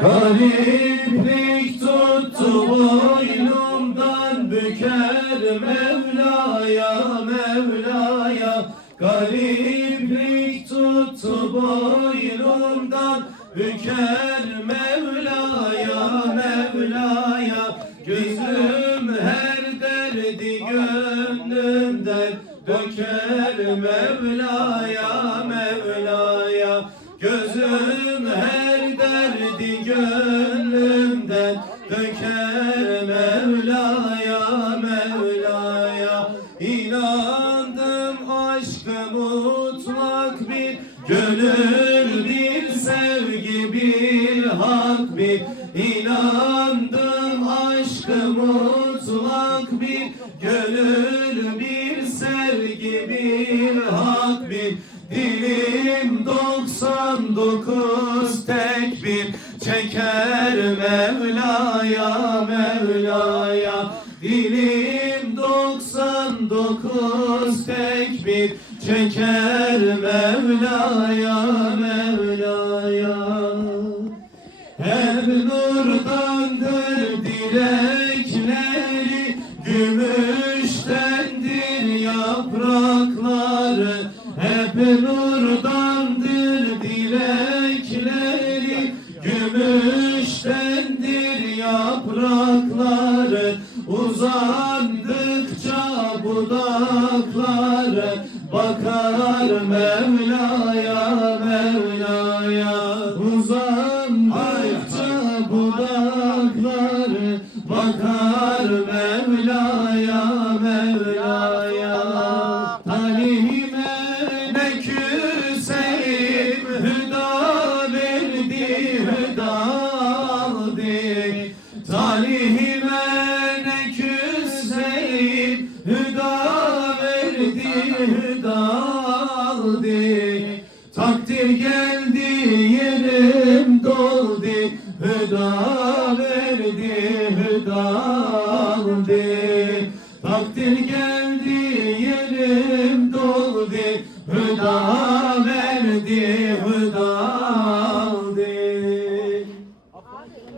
Gariplik tuttu boynumdan, büker Mevla'ya, Mevla'ya. Gariplik tuttu boynumdan, büker Mevla'ya, Mevla'ya. Gözüm her derdi gönlümden, döker Mevla'ya, Mevla'ya. Gözüm her derdi gönlümden, döker Mevla'ya, Mevla'ya. İnandım aşkı mutlak bir, gönül bir, sevgi bir, hak bir. İnandım aşkı mutlak bir, gönül bir, sevgi bir, hak bir. Dilim 99 tekbir çeker Mevla'ya, Mevla'ya. Dilim 99 tekbir çeker Mevla'ya, Mevla'ya. Hep nurdandır dilekleri, gümüştendir yaprakları. Hep nurdandır dilekleri, gümüştendir yaprakları. Uzandıkça budakları, bakar Mevla'ya, Mevla'ya. Uzandıkça budakları, bakar Mevla'ya, Mevla'ya. Talihime ne küseyim, hüda verdi, hüda aldı. Talihime ne küseyim, hüda verdi, hüda aldı. Takdir geldi, yerim doldu, hüda verdi, hüda aldı. Takdir geldi, yerim doldu, hüda